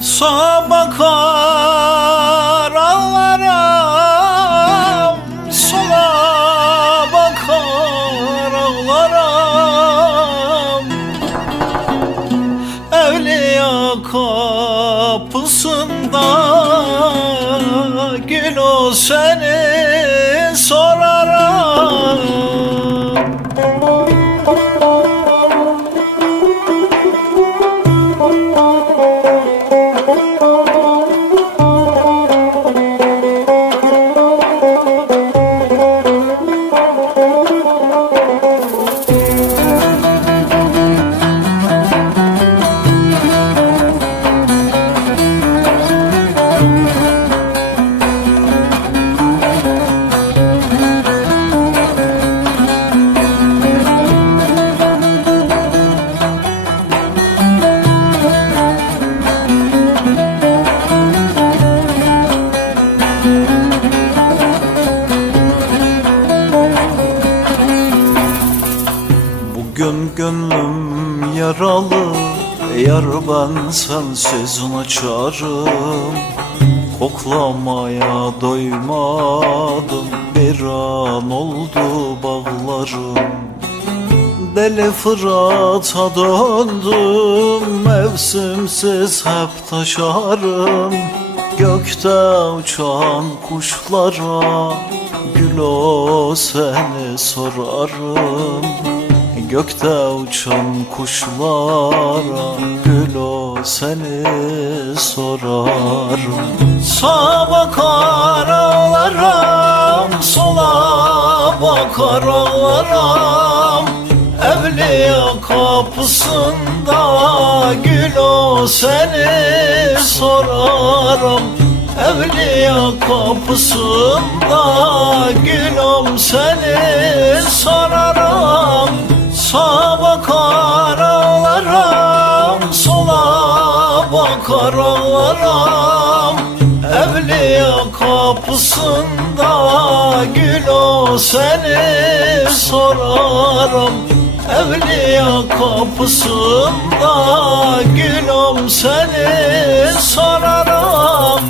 Sağa bakar ağlarım, sola bakar ağlarım. Evliya kapısında gül o seni sorarım. Bugün gönlüm yaralı, yar ben sensiz açarım. Koklamaya doymadım, bir an oldu bağlarım. Deli Fırat'a döndüm, mevsimsiz hep taşarım. Gökte uçan kuşlara gül o seni sorarım. Gökte uçan kuşlara gül o seni sorarım. Sağa bakar ağlarım, sola bakar ağlarım. Evliya kapısında gül o seni sorarım. Evliya kapısında gülüm seni sorarım. Sağa bakar ağlarım, sola bakar ağlarım. Evliya kapısında gül o seni sorarım. Evliya kapısında gülüm seni sorarım.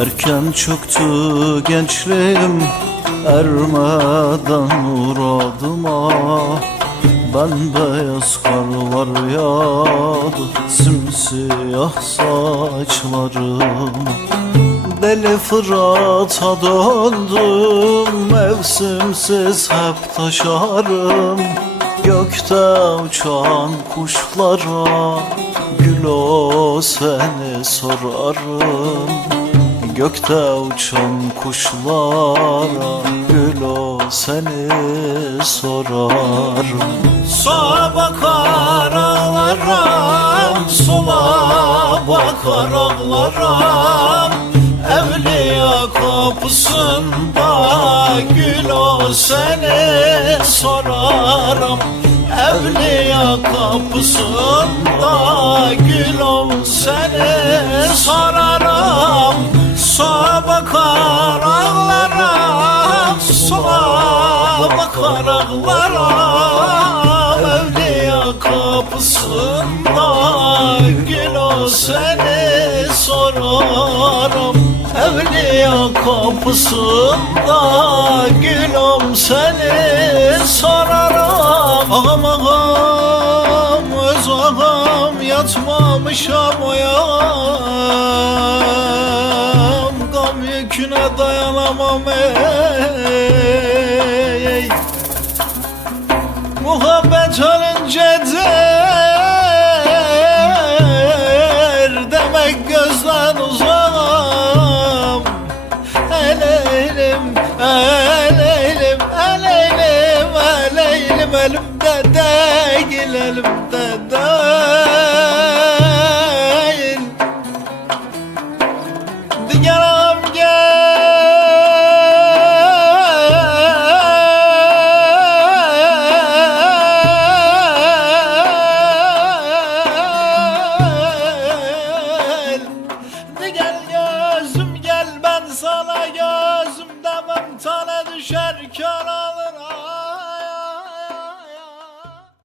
Erken çöktü gençliğim, ermeden muradıma. Bembeyaz karlar yağdı, simsiyah saçlarım. Deli Fırat'a döndüm, mevsimsiz hep taşarım. Gökte uçan kuşlara gül o seni sorarım. Gökte uçan kuşlara gül o seni sorarım. Sağa bakar ağlarım, sola bakar ağlarım. Evliya kapısında gül o seni sorarım. Evliya kapısında gül o seni sorarım. Sağa bakar ağlarım, sola bakar ağlarım. Evliya kapısında gül o seni sorarım. Evliya kapısında gülüm seni sorarım. Ağam ağam, öz ağam, yatmamışam oyam. Gam yüküne dayanamam ey. Muhabbet ölünce de